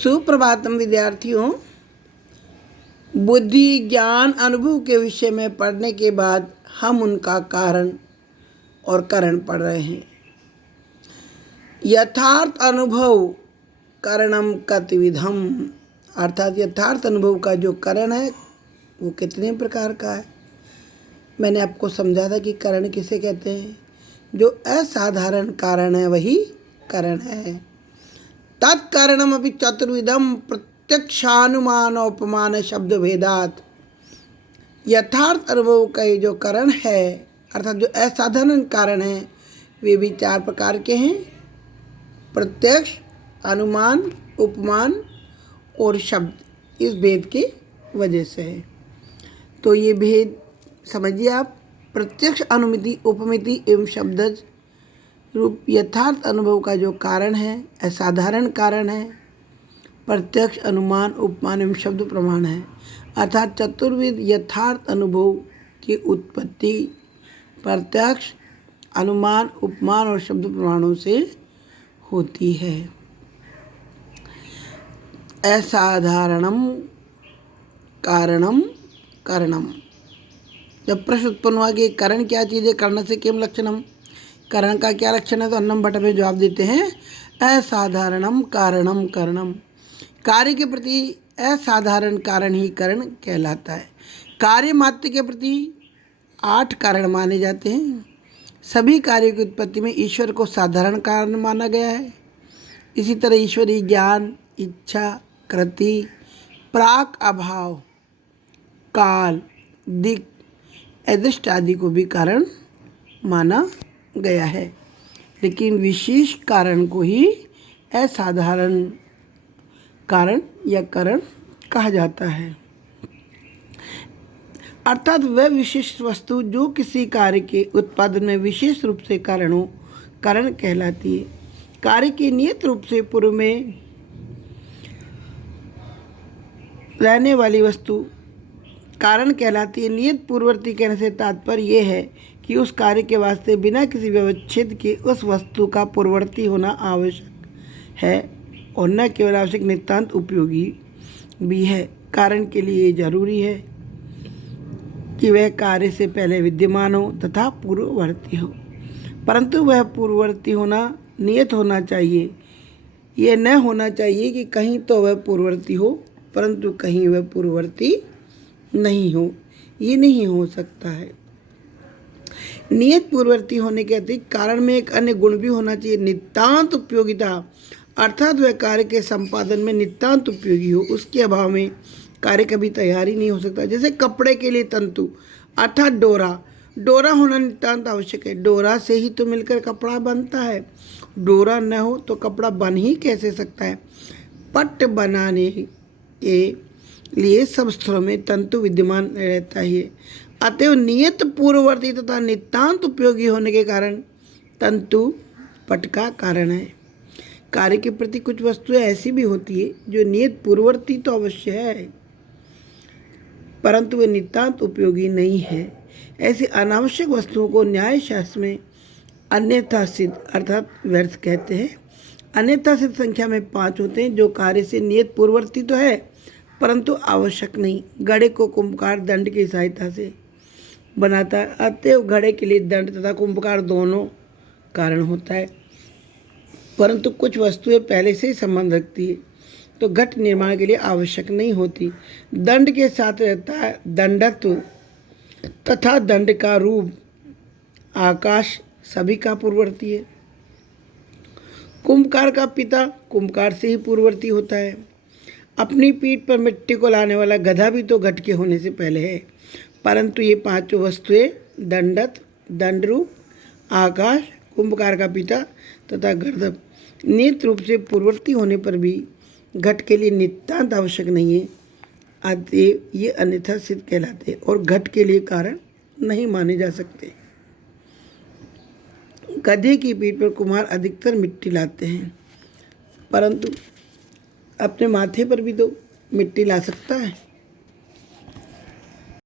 सुप्रभातम विद्यार्थियों। बुद्धि ज्ञान अनुभव के विषय में पढ़ने के बाद हम उनका कारण और करण पढ़ रहे हैं। यथार्थ अनुभव करणम कतिविधम, अर्थात यथार्थ अनुभव का जो करण है वो कितने प्रकार का है। मैंने आपको समझा था कि करण किसे कहते हैं। जो असाधारण कारण है वही करण है। तत्कारणम अभी चतुर्विधम प्रत्यक्षानुमान उपमान शब्द भेदात। यथार्थ अनुभव का ये जो करण है अर्थात जो असाधारण कारण है वे भी चार प्रकार के हैं। प्रत्यक्ष, अनुमान, उपमान और शब्द। इस भेद के वजह से है। तो ये भेद समझिए आप। प्रत्यक्ष, अनुमिति, उपमिति एवं शब्दज रूप यथार्थ अनुभव का जो कारण है, असाधारण कारण है, प्रत्यक्ष, अनुमान, उपमान एवं शब्द प्रमाण है। अर्थात चतुर्विध यथार्थ अनुभव की उत्पत्ति प्रत्यक्ष, अनुमान, उपमान और शब्द प्रमाणों से होती है। असाधारणम कारणम करणम। जब प्रश्न उत्पन्न हुआ कि करण क्या चीज़ है, कर्ण से किम लक्षणम, करण का क्या लक्षण है, तो अन्नम बट में जवाब देते हैं असाधारणम कारणम करणम। कार्य के प्रति असाधारण कारण ही करण कहलाता है। कार्य मात्र के प्रति 8 कारण माने जाते हैं। सभी कार्यों की उत्पत्ति में ईश्वर को साधारण कारण माना गया है। इसी तरह ईश्वरीय ज्ञान, इच्छा, कृति, प्राक अभाव, काल, दिक्, अदृष्ट आदि को भी कारण माना गया है। लेकिन विशेष कारण को ही असाधारण कारण या करण कहा जाता है। अर्थात वह विशिष्ट वस्तु जो किसी कार्य के उत्पादन में विशेष रूप से कारण कहलाती है। कार्य के नियत रूप से पूर्व में रहने वाली वस्तु कारण कहलाती है। नियत पूर्ववर्ती कहने से तात्पर्य यह है कि उस कार्य के वास्ते बिना किसी व्यवच्छेद के उस वस्तु का पूर्ववर्ती होना आवश्यक है और न केवल आवश्यक नितांत उपयोगी भी है। कारण के लिए ये जरूरी है कि वह कार्य से पहले विद्यमान हो तथा पूर्ववर्ती हो, परंतु वह पूर्ववर्ती होना नियत होना चाहिए। यह न होना चाहिए कि कहीं तो वह पूर्ववर्ती हो परंतु कहीं वह पूर्ववर्ती नहीं हो। ये नहीं हो सकता है। नियत पूर्ववर्ती होने के अतिरिक्त कारण में एक अन्य गुण भी होना चाहिए, नितांत उपयोगिता। अर्थात वह कार्य के संपादन में नितांत उपयोगी हो। उसके अभाव में कार्य कभी तैयार ही नहीं हो सकता। जैसे कपड़े के लिए तंतु अर्थात डोरा होना नितांत आवश्यक है। डोरा से ही तो मिलकर कपड़ा बनता है। डोरा न हो तो कपड़ा बन ही कैसे सकता है। पट्ट बनाने के लिए सब स्तरों में तंतु विद्यमान रहता है। अतएव नियत पूर्ववर्ती तथा नितांत उपयोगी होने के कारण तंतु पट का कारण है। कार्य के प्रति कुछ वस्तुएं ऐसी भी होती है जो नियत पूर्ववर्ती तो अवश्य है परंतु वे नितांत उपयोगी नहीं है। ऐसी अनावश्यक वस्तुओं को न्याय शास्त्र में अन्यथा सिद्ध अर्थात व्यर्थ कहते हैं। अन्यथा सिद्ध संख्या में 5 होते हैं जो कार्य से नियत पूर्ववर्ती तो है परंतु आवश्यक नहीं। घड़े को कुंभकार दंड की सहायता से बनाता है। अतएव घड़े के लिए दंड तथा कुंभकार दोनों कारण होता है, परंतु कुछ वस्तुएं पहले से ही संबंध रखती है तो घट निर्माण के लिए आवश्यक नहीं होती। दंड के साथ रहता है दंडत्व तथा दंड का रूप। आकाश सभी का पूर्ववर्ती है। कुंभकार का पिता कुंभकार से ही पूर्ववर्ती होता है। अपनी पीठ पर मिट्टी को लाने वाला गधा भी तो घट के होने से पहले है, परंतु ये 5 वस्तुएं दंडत, दंडरूप, आकाश, कुंभकार का पिता तथा गर्दभ नियत रूप से पूर्ववर्ती होने पर भी घट के लिए नितांत आवश्यक नहीं है। अतएव ये अन्यथा सिद्ध कहलाते और घट के लिए कारण नहीं माने जा सकते। गधे की पीठ पर कुम्हार अधिकतर मिट्टी लाते हैं परंतु अपने माथे पर भी तो मिट्टी ला सकता है।